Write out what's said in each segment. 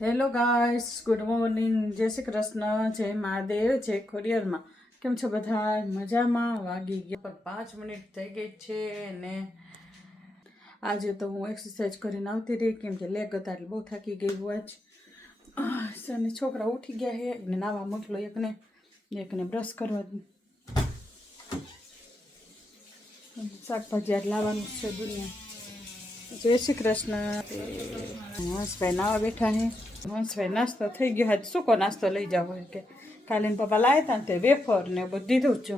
Hello guys, good morning, જય શ્રી કૃષ્ણ, જય મહાદેવ, જય ખોડિયારમાં. કેમ છો બધા? મજામાં? વાગી ગયા પણ 5 મિનિટ થઈ ગઈ છે ને આજે તો હું એક્સરસાઇઝ કરીને આવતી રહી કેમ કે લેગ હતા એટલે બહુ થાકી ગઈ હું આજ. અને છોકરા ઉઠી ગયા છે એને નાવા મોકલો, એકને બ્રશ કરવા શાકભાજી આજ લાવવાનું છે દુનિયા. જય શ્રી કૃષ્ણ. હંસભાઈ નાવા બેઠા હે. હંસભાઈ નાસ્તો થઈ ગયો. આજ સૂકો નાસ્તો લઈ જાવ હોય કે કાલે પપ્પા લાવ્યા હતા ને તે વેફર ને બધું દીધું જ.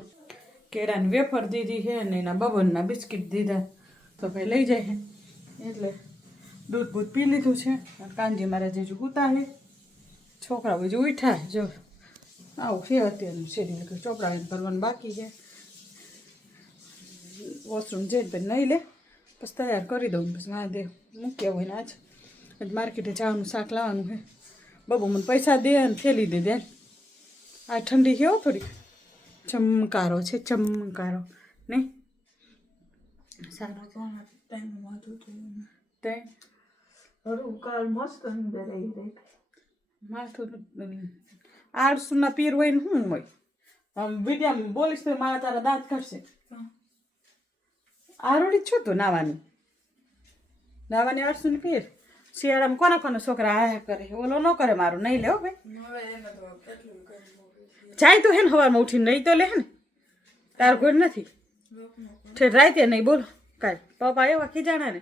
કેળાની વેફર દીધી છે ને એના બબનના બિસ્કિટ દીધા તો ભાઈ લઈ જાય છે. એટલે દૂધ બૂધ પી લીધું છે. કાનજી મારા જેજુ ઉતા છે, છોકરા બીજું ઉઠ્યા. જો આવું છે અત્યારનું શેડ્યુલ. ચોપડા કરવાનું બાકી છે. વોશરૂમ જઈને પછી નહીં લે પછી તૈયાર કરી દઉં. પછી ના દે મૂક્યા હોય ને આજ માર્કેટે જવાનું શાક લાવવાનું છે. બબુ મને પૈસા દે ને થેલી દે દે. આ ઠંડી છે થોડીક ચમકારો છે, ચમકારો નહીં સારું ટાઈમ તે હરું કાલ મસ્ત અંદર રહી માથું આળસુના પીર હોય ને શું હોય. વિદ્યા બોલીશ તો મારા તારા દાંત કાઢશે. આરોડી છું તું નાવાની આળસુની પીર. શિયાળામાં કોના છોકરા આ કરે, ઓલો ન કરે. મારું નહીં લેવો ભાઈ. જાય તો હે ને સવારમાં ઉઠીને નહીં તો લે ને. તાર કોઈ નથી ઠેર રાતે નહીં. બોલો કાંઈ પપ્પા એવા ખીજાણા ને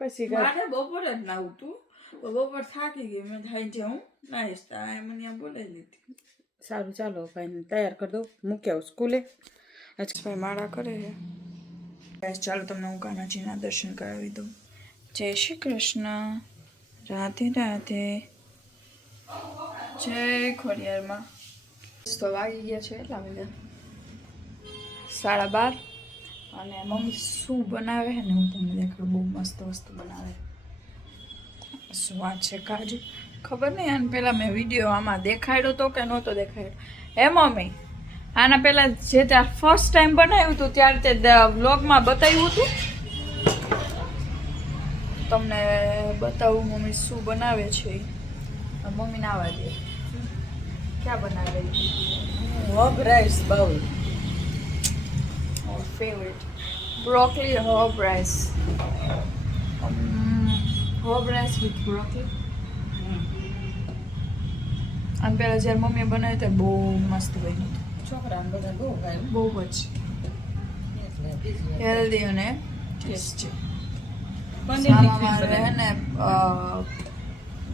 પછી બપોર જ ના ઉઠું. બપોર થાકી ગઈ મેં થાય છે હું નાઈશ મને બોલાવી લીધી. સારું ચાલો ભાઈને તૈયાર કરી દઉં, મૂકી આવું સ્કૂલે. ભાઈ માળા કરે છે. ચાલો તમને હું કાનાજીના દર્શન કરાવી દઉં. જય શ્રી કૃષ્ણ, રાધે રાધે, જય ખોડિયારમાં. તો વાગી ગયા છે એટલા બધા 12:30. અને મમ્મી શું બનાવે છે ને હું તમને દેખાડું. બહુ મસ્ત વસ્તુ બનાવે. શું વાત છે કાજુ ખબર નહીં. આને પહેલાં મેં વિડીયો આમાં દેખાડ્યો તો કે નહોતો દેખાડ્યો? હે મમ્મી, આના પહેલાં જે ત્યાં ફર્સ્ટ ટાઈમ બનાવ્યું હતું ત્યારે તે વ્લોગમાં બતાવ્યું હતું. તમને બતાવું મમ્મી શું બનાવે છે. મમ્મી ના આવા દે. ક્યાં બનાવે? Hub rice bowl. Favourite broccoli herb rice. herb rice with broccoli. અને પહેલાં જ્યારે મમ્મીએ બનાવ્યું ત્યારે બહુ મસ્ત બન્યું. છોકરાને બધા બહુ ભાઈ બહુ જ હેલ્ધી અને ટેસ્ટી. મારે ને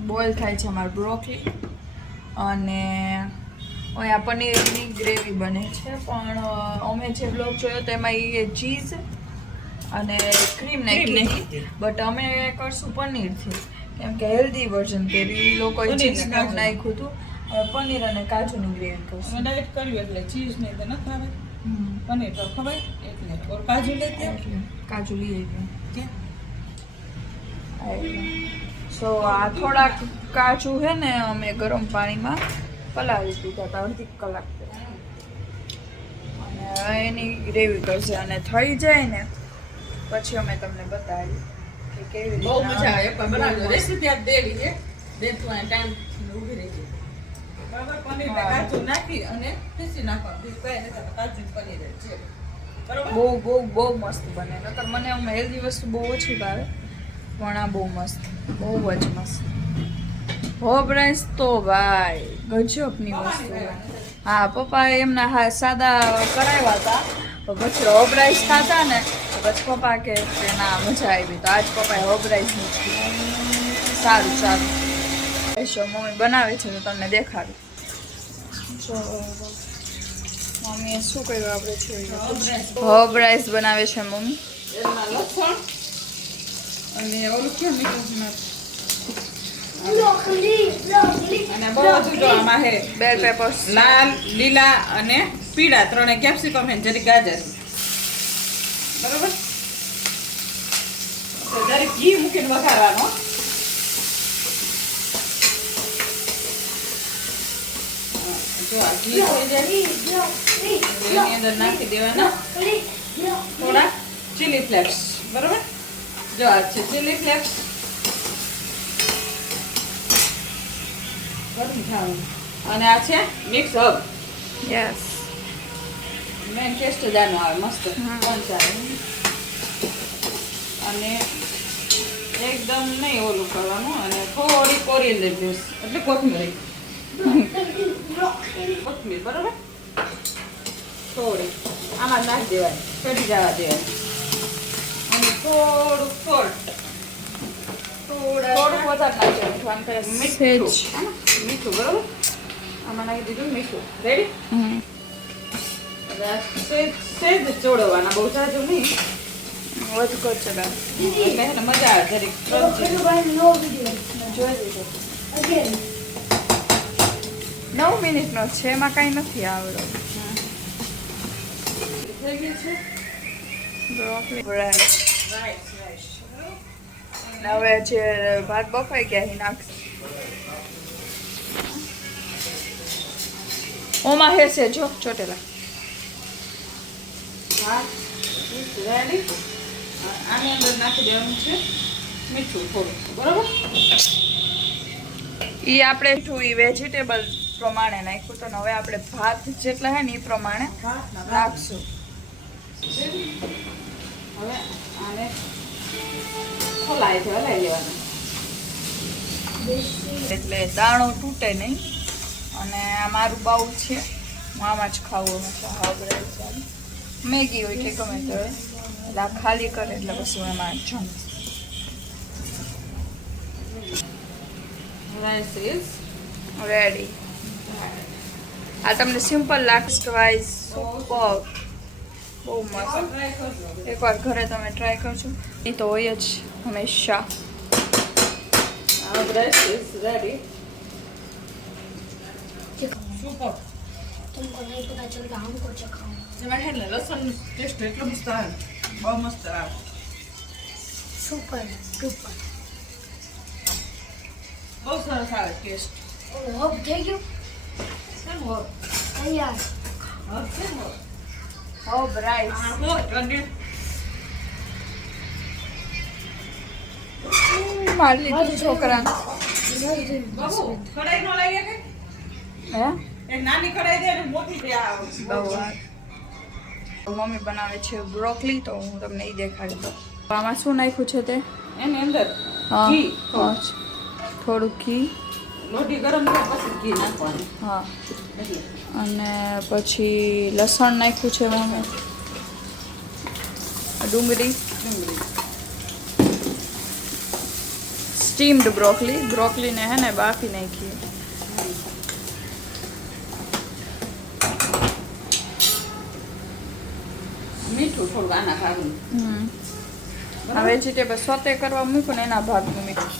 બોઇલ થાય છે અમારે બ્રોકલી અને અહીંયા પનીરની ગ્રેવી બને છે. પણ અમે જે બ્લોગ જોયો તો એમાં એ ચીઝ અને ક્રીમ નાખી, બટ અમે કરશું પનીરથી કેમ કે હેલ્ધી વર્ઝન કે એ લોકોએ ચીઝ નાખ્યું હતું. હવે પનીર અને કાજુની ગ્રેવી કરશું. ડાયટ કર્યું એટલે ચીઝ નહીં તો ન ખાવે, પનીર તો ખવાય. એટલે કાજુ લેતી કાજુ લઈ આવી. સો આ થોડાક કાજુ છે ને અમે ગરમ પાણીમાં પલાવી દીધા હતા અડધી કલાક અને એની ગ્રેવી કરશે. અને થઈ જાય ને પછી અમે તમને બતાવી કે કેવી રીતે. બહુ મજા આવે પણ બનાવજો. રેસીપી આજ દેવી છે. દેતું આ ટાઈમ ઊભી રહી છે બરાબર. પનીર કાજુ નાખી અને પીસી નાખવાનું. બીજું કઈ નથી, કાજુ પનીર છે બરાબર. બહુ મસ્ત બને. નકર મને આમ હેલ્ધી વસ્તુ બહુ ઓછી ભાવે પણ આ બહુ મસ્ત, બહુ જ મસ્ત. હોબ રાઈસ તો ભાઈ ગજબની વસ્તુ. હા પપ્પાએ એમના સાદા કરાવ્યા હતા પછી હોબ રાઈસ ખાતા ને પછી પપ્પા કે ના મજા આવી. તો આજ પપ્પાએ હોબ રાઈસ મૂકી. સારું મમ્મી બનાવે છે તો તમને દેખાડું. જો મમ્મીએ શું કર્યું આપણે જોઈએ. હોબ રાઈસ બનાવે છે મમ્મી. એમાં લસણ અને ઓલું કેમ નીકળું અને બહુ બધું જો આમાં હે બેલ પેપર્સ, લાલ, લીલા અને પીળા ત્રણે કેપ્સિકમ હે જરી ગાજર બરોબર. તો જરી ઘી મૂકીને વઘારવાનો. જો આ ઘી થઈ જાય એની અંદર નાખી દેવાના થોડા ચીલી ફ્લેક્સ બરોબર. જો આ છે ચીલી ફ્લેક્સ ગરમ ખાવાનું. અને આ છે mix hub. Yes man taste જ આનો આવે મસ્ત. હા. કોણ ચાલે અને એકદમ નહીં ઓલું કરવાનું અને થોડી કોરિએન્ડર જ્યુસ એટલે કોથમીર કોથમીર બરોબર થોડી આમાં નાખી દેવાની ચડી જવા દેવાની અને થોડું સોલ્ટ થોડું વધારે નાખવાનું મીઠું મીઠું બરોબર આમાં નાખી દીધું મીઠું રેડી સેજ ચોડવાના બહુ સાજુ નહીં વધુ કરશે બેન એટલે એને મજા આવે જરીક crunchy. જોઈ લીધો 9 મિનિટનો છે એમાં કાંઈ નથી આવડો થઈ ગયું છે બ્રોકલી બ્રેડ રાઈસ રાઈસ હવે જે ભાત બફાઈ ગયા એ નાખશે ઓમાં હેસે જો ચોટેલા હા રેડી આની અંદર નાખી દેવાનું છે મીઠું થોડું બરોબર એ આપણે મીઠું એ વેજીટેબલ પ્રમાણે નાખ્યું તો ને હવે આપણે ભાત જેટલા હે ને એ પ્રમાણે નાખશું હવે આને ખોલાય છે હલાવી લેવાનું એટલે દાણો તૂટે નહીં અને આ મારું બાઉલ છે હું આમાં જ ખાવું હંમેશા હાવડે ચાલે મેગી હોય કે ગમે તે હોય એટલે આ ખાલી કરે એટલે પછી હું એમાં જમીશ રાઈસ ઇઝ રેડી આ તમને સિમ્પલ લાગશે વાઇઝ સુપર બહુ મસ્ત ટ્રાય કરજો એકવાર ઘરે તમે ટ્રાય કરજો એ તો હોય જ હંમેશા our rice is ready super तुमको नहीं पता चलता हमको चखाओ એમાં છે ને લસણ ટેસ્ટ એટલો મસ્ત આવે બહુ મસ્ત આવે सुपर डुपर બહુ સરસ આવે ટેસ્ટ अब थे क्यों કેમ હો तैयार હા કેમ હો હો રાઈસ આ હો ગંડી મારી લીધું છોકરા બાબુ કડાઈ નો લાગે કે હે એક નાની કડાઈ દે ને મોટી દે આ બહુ વાર મમ્મી બનાવે છે બ્રોકલી તો હું તમને એ દેખાડી દઉં આમાં શું નાખ્યું છે તે એની અંદર હા ઘી હા. થોડું ઘી લોટી ગરમ થાય પછી ઘી નાખવાનું હા એટલે અને પછી લસણ નાખ્યું છે મમ્મી ડુંગળી ડુંગળી સ્ટીમ્ડ બ્રોકલીને હે ને બાફી નાખીએ મીઠું થોડું આના ખાવાનું આ વેજીટેબલ સોતે કરવા મૂક્યું ને એના ભાગનું મીઠું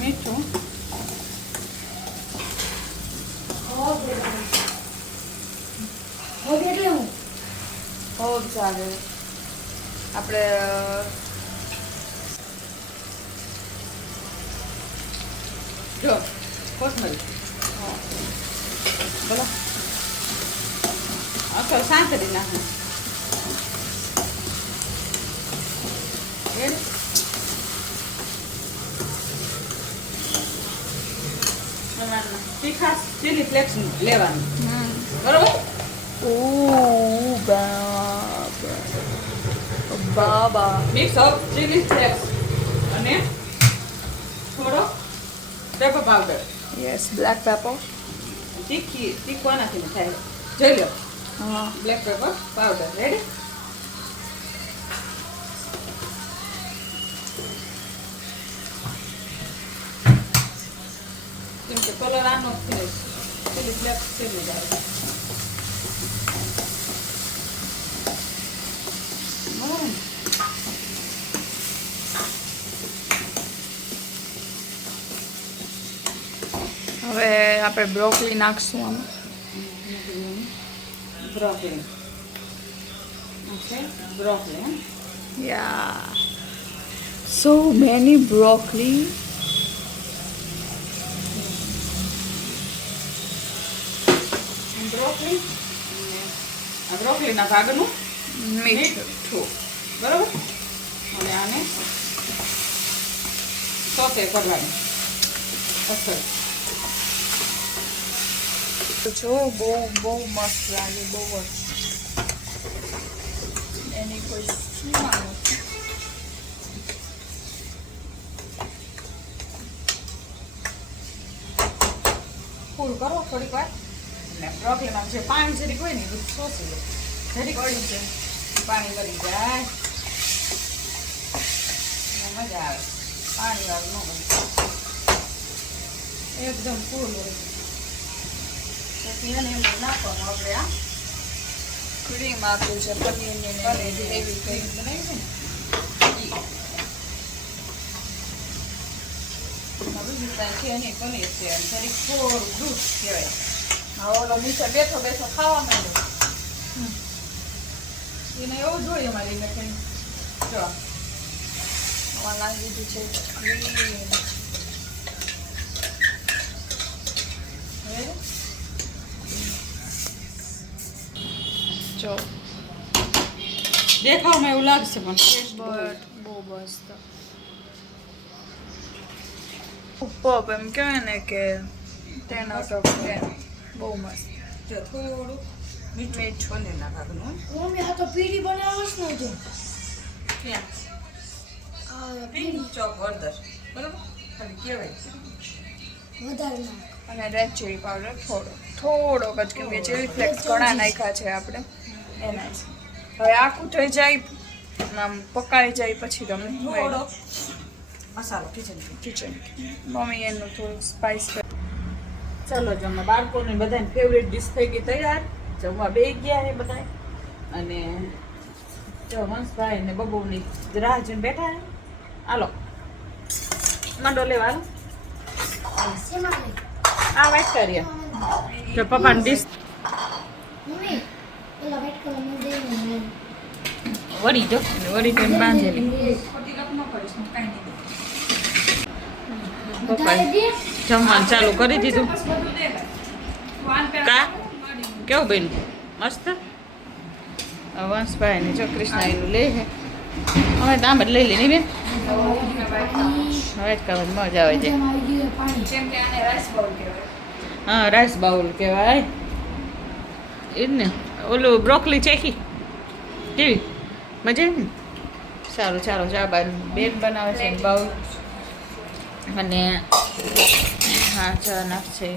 મીઠું हो गया ले हूँ બહુ ચાલે આપણે જો કોથમરી બોલો અસર સાંતરી નાખો રેડી તીખા ચીલી ફ્લેક્સ લેવાનું બરોબર ઓહ બાબા મિક્સ અપ ચીલી ફ્લેક્સ અને થોડો paper powder yes black paper તીખું નાખીને થાય જોઈ લો હા બ્લેક પેપર પાવડર રેડી કેમ કે કલર આનો ચીલી ફ્લેક્સ ચીલી જાય બરાબર ને? હવે આપણે બ્રોકલી નાખશું આમાં broccoli. Okay, broccoli. Huh? Yeah. So many broccoli. Broccoli. આ બ્રોકલીના ભાગનું મીઠું મીઠું બરોબર અને આને સોતે કરવાનું અસર તો જો બહુ મસ્ત લાગે, બહુ જ એની કોઈ સીમા નથી. ફૂલ કરો થોડીક વાર ને બ્રોકલીમાં જે પાણી જરીક હોય ને એ બધું શોષી લો. જરીક અડી જાય પાણી વળી જાય ને મજા આવે. પાણી વાળું ન બને, એકદમ ફૂલ હોય. પછી એને એમ નાખવાનું આપણે આ ક્રીમ આપ્યું છે પનીરની ને એવી કંઈ બનાવી છે ને છે એની પનીર છે જરીક થોડું દૂધ કહેવાય. હા ઓલો નીચે બેઠો ખાવા માંડ્યો એને એવું જોઈએ અમારી મેં કંઈ જો આમાં લાગી દીધું છે ક્રીમ. જો દેખાવમાં એવું લાગશે પણ બટ બહુ મસ્ત ઉપપ એમ કહેવાય ને કે 10 out of 10 બહુ મસ્ત. જો થોડું મીઠું પનીરના ભાગનું મમ્મી આ તો પીરી બનાવસ ને જો ક્યાં આ પિંક ચોક હળદર બરાબર ખાલી કહેવાય વધારે ના અને રેડ ચીલી પાવડર થોડોક જ કેમ કે ચીલી ફ્લેક્સ ઘણા નાખ્યા છે આપણે એના જ. હવે આખું થઈ જાય આમ પકાઈ જાય પછી તમને થોડો મસાલો કિચન મમ્મી એનું થોડું સ્પાઈસ. ચાલો જમવા બાળકોને બધાને ફેવરેટ ડિશ થઈ ગઈ તૈયાર. જમવા બે ગયા છે બધા અને જો હંસભાઈ ને બબુની રાહ જોઈને બેઠા છે. હાલો મંડો લેવા સેમાં લે આ વાઇટ કરીએ જો પપ્પાની ડિશ મમ્મી પેલા વેટ કરો મને દે ને વળી જો વળી તો બાંધેલી ખોટી રફ ન કરીશ હું કાંઈ નહીં. વધારે દે જમવાનું ચાલુ કરી દીધું. બસ બધું દે કા કા કેવું બેન મસ્ત. વંશભાઈ ને જો કૃષ્ણ લે છે અમે દામ જ લઈ લે નહીં બેન વાઇટ કરવાની મજા આવે છે. આવી ગયું પાણી જેમ કે આને રાઈસ બાઉલ કહેવાય. હા રાઈસ બાઉલ કહેવાય એ જ ને. ઓલું બ્રોકલી ચેકી કેવી મજા આવી ને. સારું ચાલો ચા બેન બનાવે છે બાઉલ અને હા ચા નાખશે.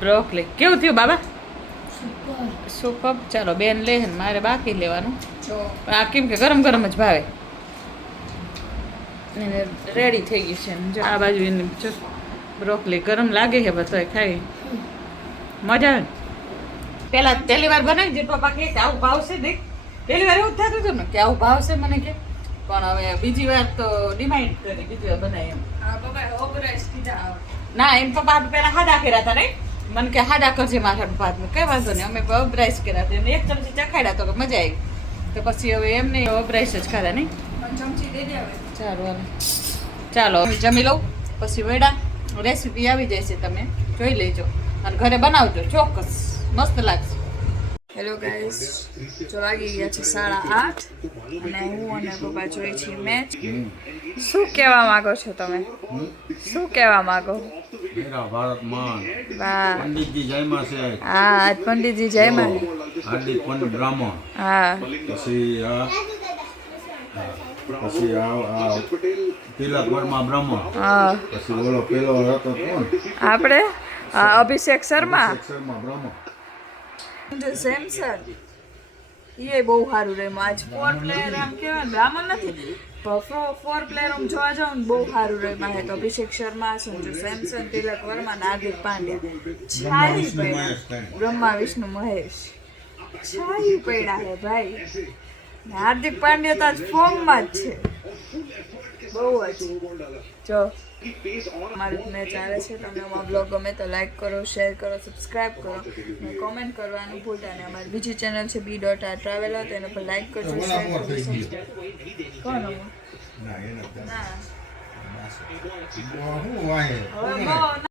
બ્રોકલી કેવું થયું બાબા સુપર સુપર. ચાલો બેન લે ને મારે બાકી લેવાનું જો પણ આ કેમ કે ગરમ ગરમ જ ભાવે. એને રેડી થઈ ગઈ છે જો આ બાજુ એને જો બ્રોકલી ગરમ લાગે છે બધો ખાઈ મજા આવે. પહેલી વાર બનાવી જે પપ્પા કહે કે આવું ભાવશે દેખ. પહેલી વાર એવું જ થતું હતું ને કે આવું ભાવશે મને કે પણ હવે બીજી વાર તો ડિમાન્ડ કરી બીજી વાર બનાવી એમ. આ પપ્પાએ હોગ રાઈસ કીધા. ના એમ પપ્પા પહેલા હાડા કર્યા હતા નહીં મને કે હાડા કરજે મારા ભાત મેં કઈ વાંધો નહીં અમે અબરાઈસ કર્યા હતા એને એક ચમચી ચખાડ્યા તો કે મજા આવી તો પછી હવે એમને અબરાઈસ જ ખાધા નહીં. મને ચમચી દે દે હવે. ચાલો જમી લઉં પછી વેડા રેસીપી આવી જાય છે તમે જોઈ લેજો અને ઘરે બનાવજો ચોક્કસ મસ્ત લાગશે. હેલો ગાઈસ જો વાગી ગયા છે 8:30 અને હું અને પપ્પા જોઈ છીએ મેચ. શું કહેવા માંગો છો તમે? શું કહેવા માંગો? મેરા ભારત માન વાહ પંડિતજી જયમાં છે હા આજ પંડિતજી જયમાં હાર્દિક પંડિત બ્રાહ્મણ હા પછી આ તિલક વર્મા બ્રાહ્મણ હા પછી ઓલો પેલો હતો કોણ આપણે અભિષેક શર્મા શર્મા બ્રાહ્મણ જો સેમસન એ બહુ સારું રહ્યું આજ 4 પ્લેયર આમ કહેવાય ને, બ્રાહ્મણ નથી 4 પ્લેયર આમ જોવા જાવ ને બહુ સારું રહ્યું માહે તો અભિષેક શર્મા સંજુ સેમસન તિલક વર્મા ને હાર્દિક પાંડ્યા છાઈ પડ્યા બ્રહ્મા વિષ્ણુ મહેશ છાઈ પડ્યા હે ભાઈ ને હાર્દિક પાંડ્યા તો આજ ફોર્મમાં જ છે બહુ જ જો અમારી મેચ આવે છે. તમને અમારો બ્લોગ ગમે તો લાઈક કરો, શેર કરો, સબસ્ક્રાઈબ કરો અને કોમેન્ટ કરવાનું ભૂલતા નહીં. અમારી બીજી ચેનલ છે b.a_traveler તેના પર લાઈક કરજો, શેર કરજો, સબસ્ક્રાઈબ કોણ ના ના એને ના હું વાહે હવે બહુ